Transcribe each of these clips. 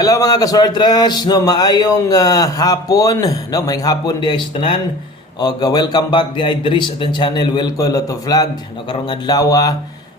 Hello mga kaswartras, no maayong hapon, no maayong hapon di ay sa tanan. Og welcome back di ay diri sa atong channel Wilco Lotto Vlog. No karong adlaw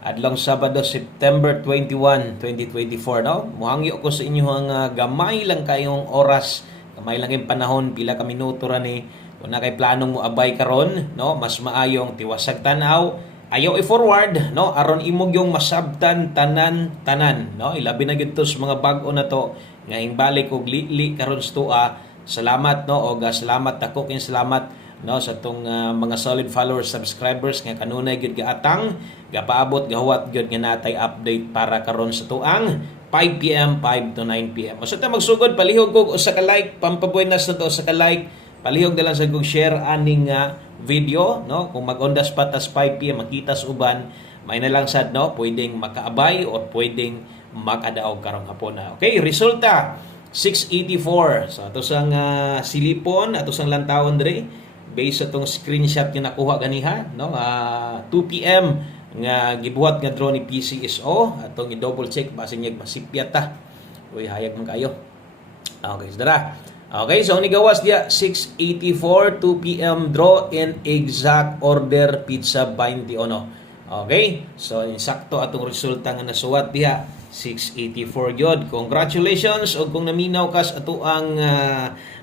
adlong Sabado September 21, 2024 no. Muhangyo ko sa inyo ang gamay lang kayong oras, gamay lang yung panahon, pila ka minuto ra ni kung na kay planong mo abay karon, no, mas maayong tiwasag tanaw. Ayaw i-forward, no, aron imog yung masabtan tanan-tanan, no. Ilabi na gyud to sa mga bag-o na to nga balik og li karon sa tua. Salamat, no, og salamat dako kin salamat, no, sa tong mga solid followers, subscribers nga kanunay gyud gaatang gapaabot gahuwat gyud nga natay update para karon sa tuang 5 PM 5 to 9 PM. Usa ta magsugod palihog kog usa ka like, pampabuenas na to usa ka like. Palihog na lang sa kong share aning video, no? Kung mag-ondas patas 5 PM makita sa uban, may na lang sad, no? Pwedeng makaabay or pwedeng makadaog karong hapon na. Okay, resulta 684. So ato sang silipon, ato sang lantawon diri based sa tong screenshot nga nakuha ganiha, no? 2 PM nga gibuhat nga draw ni PCSO, atong i-double check basin niya masipyat ta. Uy, hayag man kayo. Okay, dara. Okay, so ni gawas dia 684 2 PM draw in exact order pizza 21. Okay? So insakto atong resulta nga nasuwat diha 684 gyud. Congratulations og kung naminaw kas ato ang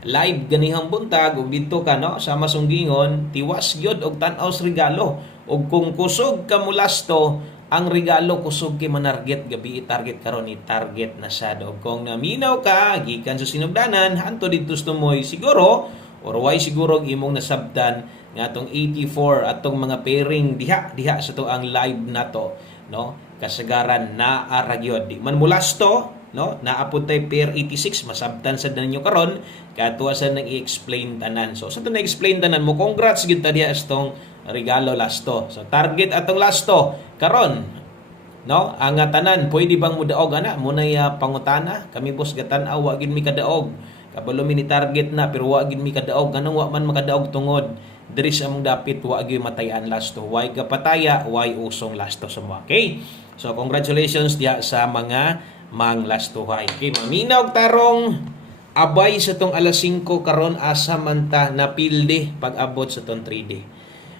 live ganihang buntag ug didto ka, no, sa masunggingon tiwas gyud og tan-aw sa regalo. Og kung kusog ka mulasto ang regalo kusog kay manarget gabi target karon ni target na sad. Og kung naminaw ka gikan sa sinugdanan hanto didto sa tumoy siguro or why siguro imong nasabtan nga atong 84 atong mga pairing diha sa to ang live nato, no, kasagaran na aragyod di man mulasto, no, naapod tay pair 86 masabtan sa ninyo karon kadto sa nang i-explain tanan. So sa to na explain tanan mo, congrats gyud ta diha sa tong regalo lasto. So target atong lasto karon, no, ang tanan pwede bang mudaog ana munay pangutana kami boss gatan-aw wa gid mi kadaog kabalo mi ni target na pero wa gid mi kadaog kanang wa man makadaog tungod diri sa among dapit wa gyud matayan lasto, why kapataya why usong lasto sa mo. Okay, so congratulations diha sa mga mang lastuhay. Okay, maminaw tarong abay sa tong alas 5 karon asa man ta napildi pag-abot sa tong 3D.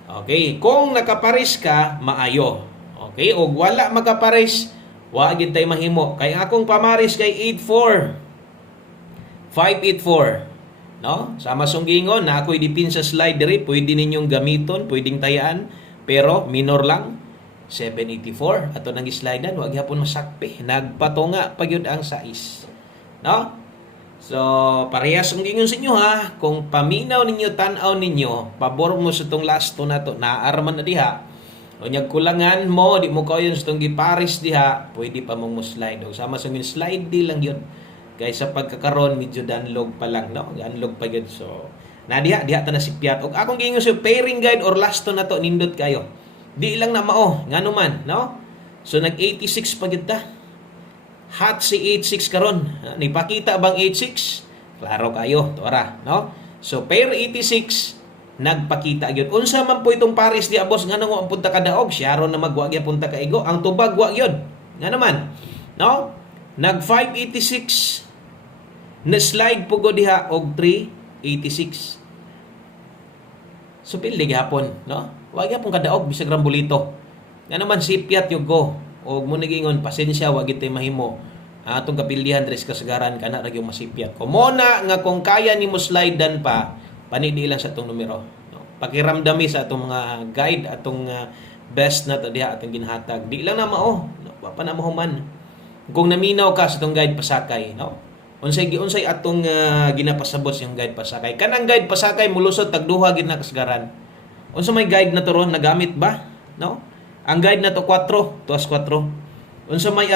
Okay, kung nakaparis ka, maayo. Okay, o wala makaparis, wa gid tay mahimo. Kay akong pamaris kay 84. 584. No? Sa masunggingon na ako'y dipin sa slide diri, pwede ninyong gamiton, pwedeng tayaan, pero minor lang. 784 ato nang gi-slidean, wa gyapon masakpi. Nagpatunga pa gyud ang size. No? So, parehas ang gingon sa inyo ha. Kung paminaw ninyo, tanaw ninyo, pabor mo sa itong lasto na to, naarman na diha. O nyag kulangan mo, di mo kayo sa itong giparis diha, pwede pa mong slide. O sama sa slide di lang yun. Guys, sa pagkakaroon, medyo danlog pa lang, no? Danlog pa yun. So, diha ta na si Piat. O akong gingon sa pairing guide or lasto na to, nindot kayo. Di lang na mao, nga naman, no? So, nag-86 pa yun ta. Hot si 86 karon. Nipakita bang 86? Klaro kayo, tora, no? So pair 86 nagpakita gyud. Unsa man po itong pares di boss nganong ang punta ka daog, siya ron na magwa gyud punta ka igo. Ang tubag wa gyud. Nga naman, no? Nag 586 na slide po go diha og 386. So pili gyapon, no? Wa gyapon kadaog bisag rambulito. Nga naman sipyat yung go. O mo nagingon pasensya wa gid tay mahimo atong kapildihan dres kasagaran kana ra gyud masipyat ko mona nga kung kaya nimo slidean pa panidi lang sa atong numero, no? Pakiramdami sa atong mga guide atong best na to diha atong ginhatag di lang na mao, no? Wa pa na mahuman kung naminaw ka sa atong guide pasakay, no? Unsay atong ginapasabot yung guide pasakay kanang guide pasakay mulusod tagduha gid na kasagaran. Unsa may guide na to ron nagamit ba, no? Ang guide na to 4, tuas 4. Unsa may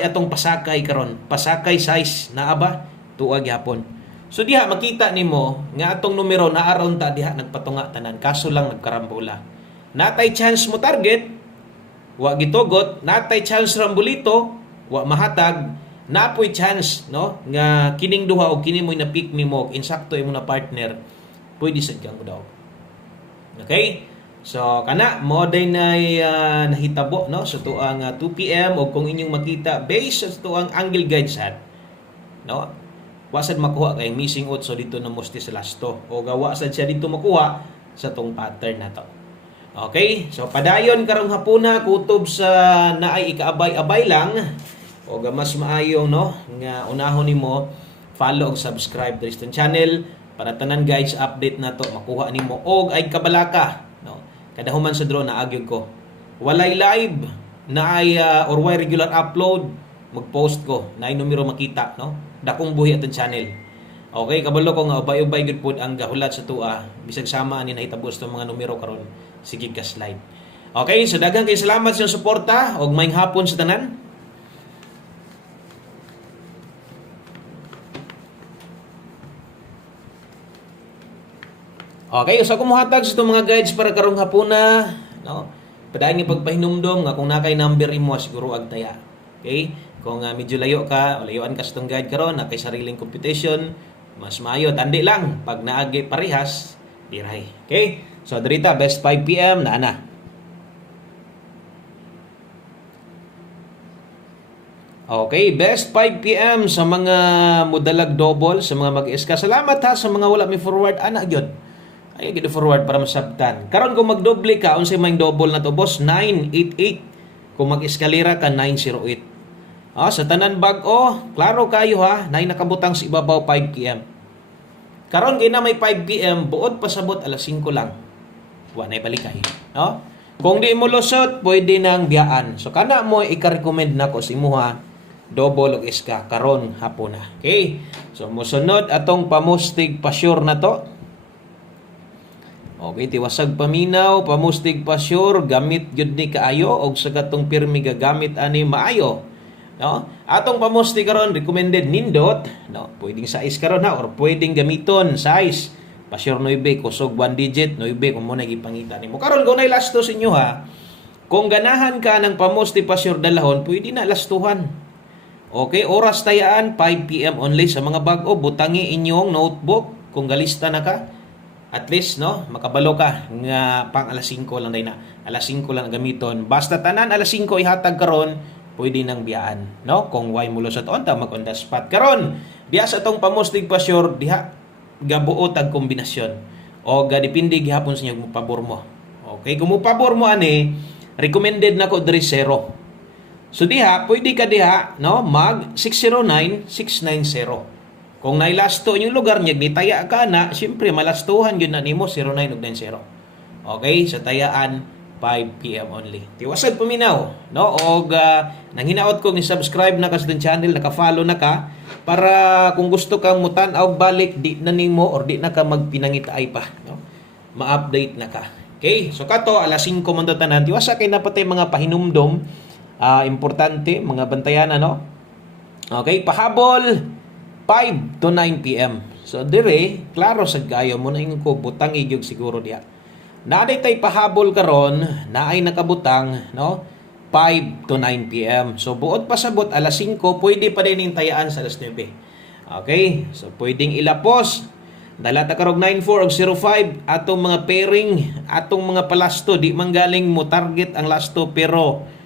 atong pasakay karon? Pasakay size naa ba? Tuwa gyapon. So diha makita nimo nga atong numero na aron ta diha nagpatunga tanan. Kaso lang nagkarambola. Natay chance mo target, wa gitugot, natay chance rambulito, wa mahatag, napoy chance, no? Nga kining duha o kini mo na pick nimo insakto imo na partner, pwede sa kang daw. Okay? So kana mo day na nahitabo no sa tuang 2 PM o kung inyong makita based sa tuang angle guide sad no. Wasad makuha kay missing out so dito na musti sa lasto o gawa sad siya dito makuha sa tong pattern na to. Okay? So padayon karong hapuna kutob sa naay ikaabay-abay lang o mas maayong no nga unahon nimo follow ug subscribe diri sa channel para tanan guys update na to makuha nimo og ay kabalaka no. Kada human sa drone na agyod ko. Walay live na ay or way regular upload mag-post ko na ay numero makita no. Dakong buhi atong channel. Okay, kabalo ko nga ubay-ubay gud pud ang gahulat sa tua bisag sama ani nahitabo sa mga numero karon. Sige ka slide. Okay, so daghang kay salamat sa suporta og maayong hapon sa tanan. Okay, so kumuhatag sa itong mga guides para karong hapuna, no? Padayon yung pagpahinumdom nga kung nakay number imo siguro agtaya. Okay? Kung medyo layo ka, o layuan ka sa itong guide karon, nakay sariling computation, mas maayo, tandi lang. Pag naagi parehas, diray. Okay? So, dirita, best 5 PM na ana. Okay, best 5 PM sa mga mudalag double, sa mga mag-iska. Salamat ha sa mga wala may forward. Ana, yun. Ay, gito forward para masabtan. Karon kung magdoble ka, unsay may double na to, boss, 988. Kung mag-eskalera ka, 908. Sa tanan bag-o, klaro kayo ha, nay nakabutang sa ibabaw 5 PM. Karon kay na may 5 PM, buot pasabot alas 5 lang. Wa nay balikay, no? Kung di mo lusot, pwede nang biyaan. So kana mo ika-recommend nako sa imuha double og iska karon hapon na. Okay? So mosunod atong pamustig pa-sure na to. Okay, tiwasag paminaw, pamustig pa-sure, gamit gyud ni kaayo og sa katong pirmi gagamit ani maayo. No? Atong pamusti karon recommended nindot, no? Pwedeng size karon ha or pwedeng gamiton size pa-sure 9 kusog 1 digit 9 kung mo na gipangita nimo. Karon kung nay lasto sa inyo ha. Kung ganahan ka ng pamusti pa-sure dalahon, pwede na lastuhan. Okay, oras tayaan 5 PM only sa mga bag-o butangi inyong notebook kung galista na ka. At least no, makabalo ka nga pang alas 5 lang day na. Alas 5 lang gamiton. Basta tanan alas 5 ihatag karon pwede nang biyaan, no? Kung why mulo sa tuon ta mag on the spot karon. Biya sa tong pamustig pa sure diha gabuo tag kombinasyon. O ga depende gihapon sa inyo mo pabor mo. Okay, kung mo pabor mo ani, recommended nako diri 0. So diha pwede ka diha, no? Mag 609-690. Kung nailasto yung lugar niya nitaya ka na, syempre malastuhan yun na nimo 09 ug 90. Okay, sa tayaan 5 PM only. Tiwasag paminaw, no? Og nanghinaot ko ni subscribe na ka sa channel, naka-follow na ka para kung gusto kang mutan-aw balik di na nimo or di na ka magpinangitaay pa, no? Ma-update na ka. Okay? So kato alas 5 man tanan. Tiwasa kay napatay mga pahinumdom, importante mga bantayan no? Okay, pahabol 5 to 9 PM. So dire, klaro sa gayo mo na ingon ko butang igyog siguro diha. Naday tay pahabol karon na ay nakabutang no 5 to 9 PM. So buot pasabot alas 5 pwede pa din tayaan sa alas 9. Okay? So pwedeng ilapos dala ta karog 94 og 05 atong mga pairing, atong mga palasto di manggaling mo target ang lasto pero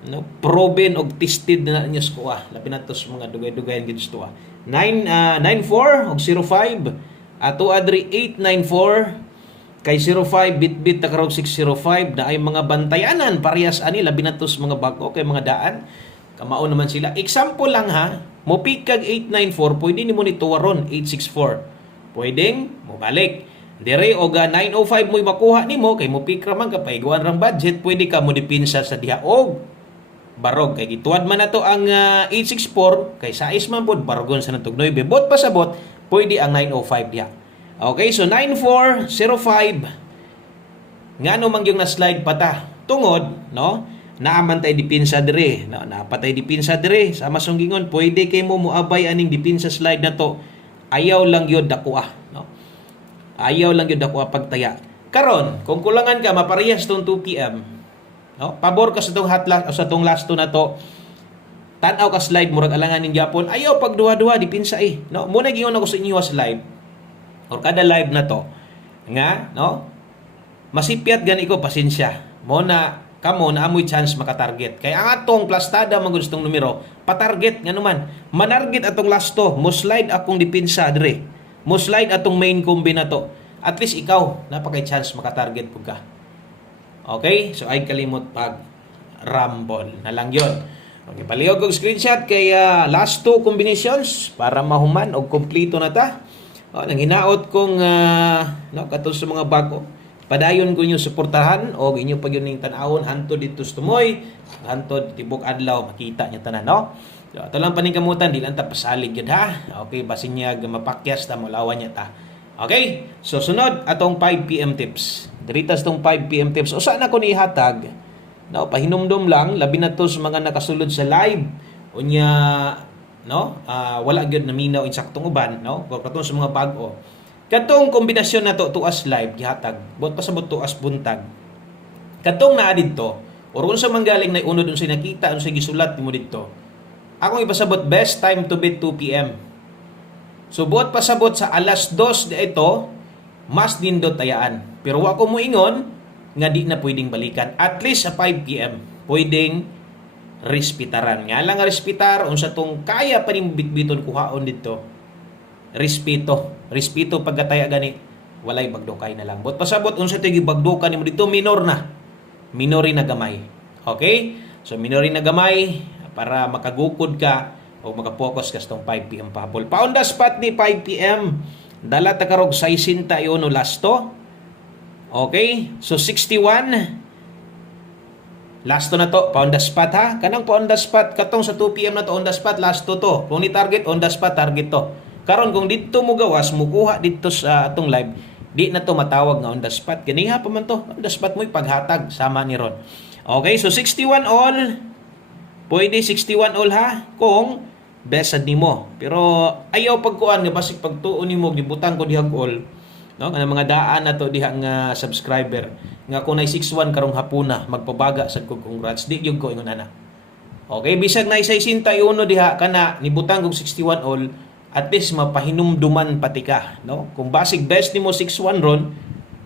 no proven og tested na niya skuha. Labi na to sa mga dugay-dugay gid sto. 94 og 05 ato adri 894 kay 05 bit-bit takarog 605 na ay mga bantayanan parehas ani labi na tos mga bago kay mga daan kamao naman sila. Example lang ha, mo pikag 894 pwede nimo ni tuwaron 864. Pwedeng mo balik. Dire og 905 mo makuha nimo kay mo pikra man ka paiguan rang budget, pwede ka mo dipinsa sa diha og barog kay gituad man nato ang 864 kay sais man pud barogon sa natog 9 bot pasabot pwede ang 905 diha. Okay, so 9405 ngano man gyung na slide pata tungod no naaman tay dipinsa dire no napatay dipinsa dire sa masunggingon pwede kay mo moabay aning dipinsa slide na to ayaw lang gyud dakuha no ayaw lang gyud dakuha pagtaya karon kung kulangan ka maparehas tong 2 PM no pabor ka sa tong hatlang o sa tong lasto na to tan-aw ka slide murag alangan ning Japon ayaw pag duha-duha dipinsa no muna gingon ako sa inyo slide or kada live na to nga no Masipyat gani ko pasensya. Mo na kamo na amoy chance makatarget. Kaya ang atong plastada mga gustong numero, patarget nga naman. Manarget atong last to, mo slide akong depensa dire. Mo slide atong main combi na to. At least ikaw, napakay chance makatarget po ka. Okay? So ay kalimot pag rumble na lang yon. Okay, palihog og screenshot kay last two combinations para mahuman og kompleto na ta. Nang hinaot kong no katong sa mga bago. Padayon ko inyo suportahan o inyo pag yun tanawon hanto dito sa tumoy, hanto tibok adlaw makita niya tanan no. So ato lang paningkamutan di lang ta pasalig gid ha. Okay, basin niya mapakyas ta molawan niya ta. Okay? So sunod atong 5 PM tips. Diritas tong 5 PM tips. Usa na ko ni hatag. No, pahinumdom lang labi na to sa mga nakasulod sa live. Unya no, wala gyud naminaw insaktong uban no. Katong sa mga bag-o. Katong kombinasyon na to tuas live gihatag, bot pasabot tuas buntag. Katong naa didto, or unsa man galing na unod unsay nakita, unsay gisulat nimo didto. Akong ipasabot best time to beat 2 PM. So buot pasabot sa alas 2 di ito, mas nindot tayaan. Pero wa ko moingon nga di na pwedeng balikan. At least sa 5 PM, pwedeng respetaran. Nga lang nga respetar unsa tong kaya pa ning bitbiton kuhaon didto. Respeto pagkataya gani walay bagdukay na lang. Bot pasabot unsa tay gibagdukan nimo dito minor na. Minori na gamay. Okay? So minori na gamay para makagukod ka o makapokus ka sa tong 5 PM pahabol. Paon the spot ni 5 PM. Dala ta karog 61 lasto. Okay? So 61 lasto na to, pa on the spot ha. Kanang pa on the spot katong sa 2 PM na to on the spot lasto to. Kung ni target on the spot target to. Karon kung dito mo gawas, mukuha dito sa atong live, di na to matawag nga on the spot. Ganiha pa man to, on the spot mo paghatag sama ni Ron. Okay, so 61 all. Pwede 61 all ha kung besad nimo. Pero ayaw pagkuan nga basig pagtuon nimo gibutang ko dihag all. No, kanang mga daan na to diha nga subscriber nga kung nay 61 karong hapuna magpabaga sad ko congrats di gyud ko ingon ana. Okay, bisag nay 61 diha kana nibutang kog 61 all. At least mapahinumduman pati ka, no? Kung basig best nimo 61 ron,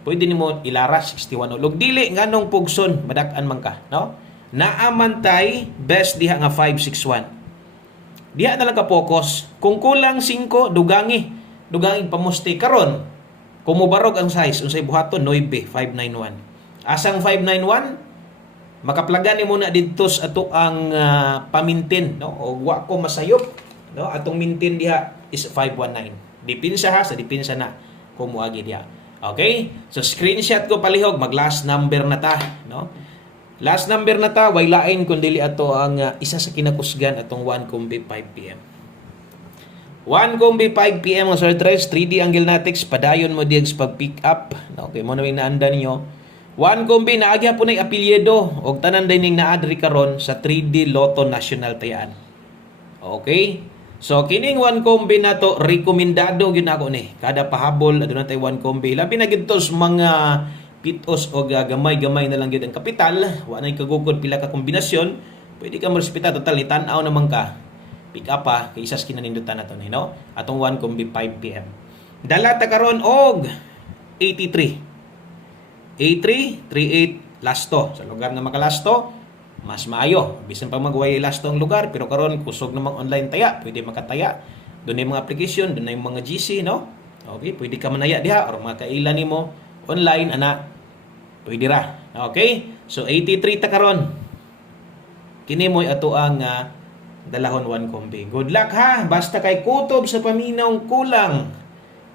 pwede nimo ilaras 61 ulog dili nganong pugson madak-an man ka, no? Naamantay best diha nga 561. Diha na lang ka focus. Kung kulang 5 dugangi pamusti karon. Kung mobarog ang size unsay buhaton 9 591. Asang 591 makaplagan nimo na didto sa ato ang pamintin, no? O wa ko masayop. No, atong mintin diha is 519. Dipinsa ha, sa dipinsa na kung muagi diha. Okay? So screenshot ko palihog, mag last number na ta, no? Last number na ta, way lain kun dili ato ang isa sa kinakusgan atong 1 kumbi 5 PM. 1 kumbi 5 PM ang Sir Tres, 3D Angle Natics, padayon mo diag sa pag-pick up. Okay, mo na may naanda ninyo. 1 kumbi na agya po na apelyido og tanan dining naadri karon sa 3D Lotto National Tayaan. Okay? So kining 1 kombi na to rekomendado gyud ako ni. Kada pahabol aduna tay 1 kombi. Labi na gid tos mga pitos o gamay-gamay na lang gid ang kapital. Wa nay kagugod pila ka kombinasyon. Pwede ka marespetar total ni tan-aw naman ka. Pick up pa kay isas kinanindutan nato ni no. Atong 1 kombi 5 PM. Dala ta karon og 83. 38 lasto sa lugar nga makalasto. Mas maayo. Bisan pa magway lasto ang lugar, pero karon kusog namang online taya, pwede makataya. Doon ay mga application, doon ay mga GC, no? Okay, pwede ka manaya diha or makailan nimo online ana. Pwede ra. Okay? So 83 ta karon. Kini moy ato ang dalahon 1 kombi. Good luck ha. Basta kay kutob sa paminaw kulang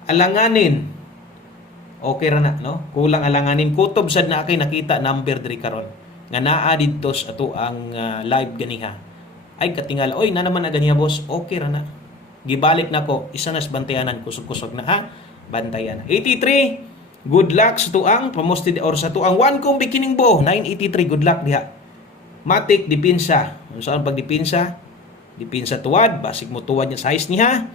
alanganin. Okay ra na, no? Kulang alanganin kutob sad na kay nakita number diri karon. Nga naa didto sa ato ang live ganiha. Ay katingala, oy na naman na ganiha boss. Okay ra na. Gibalik na ko, isa nas bantayanan kusog-kusog na ha. Bantayan. 83. Good luck sa tuang pamusted or sa tuang 1 kombi kining bo. 983 good luck diha. Matik dipinsa. Unsaon pag dipinsa? Dipinsa tuwad, basig mo tuwad nya size niya.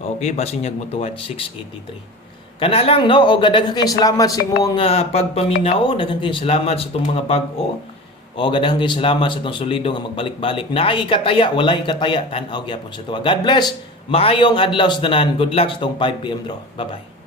Okay, basig niya mo tuwad 683. Kana lang no, o daghang kay salamat sa imong pagpaminaw, daghang kay salamat sa tong mga bag-o. O daghang kay salamat sa tong solido nga magbalik-balik. Naay ikataya, wala ikataya, tan-aw gyapon sa tuwa. God bless. Maayong adlaw sa tanan. Good luck sa tong 5 PM draw. Bye-bye.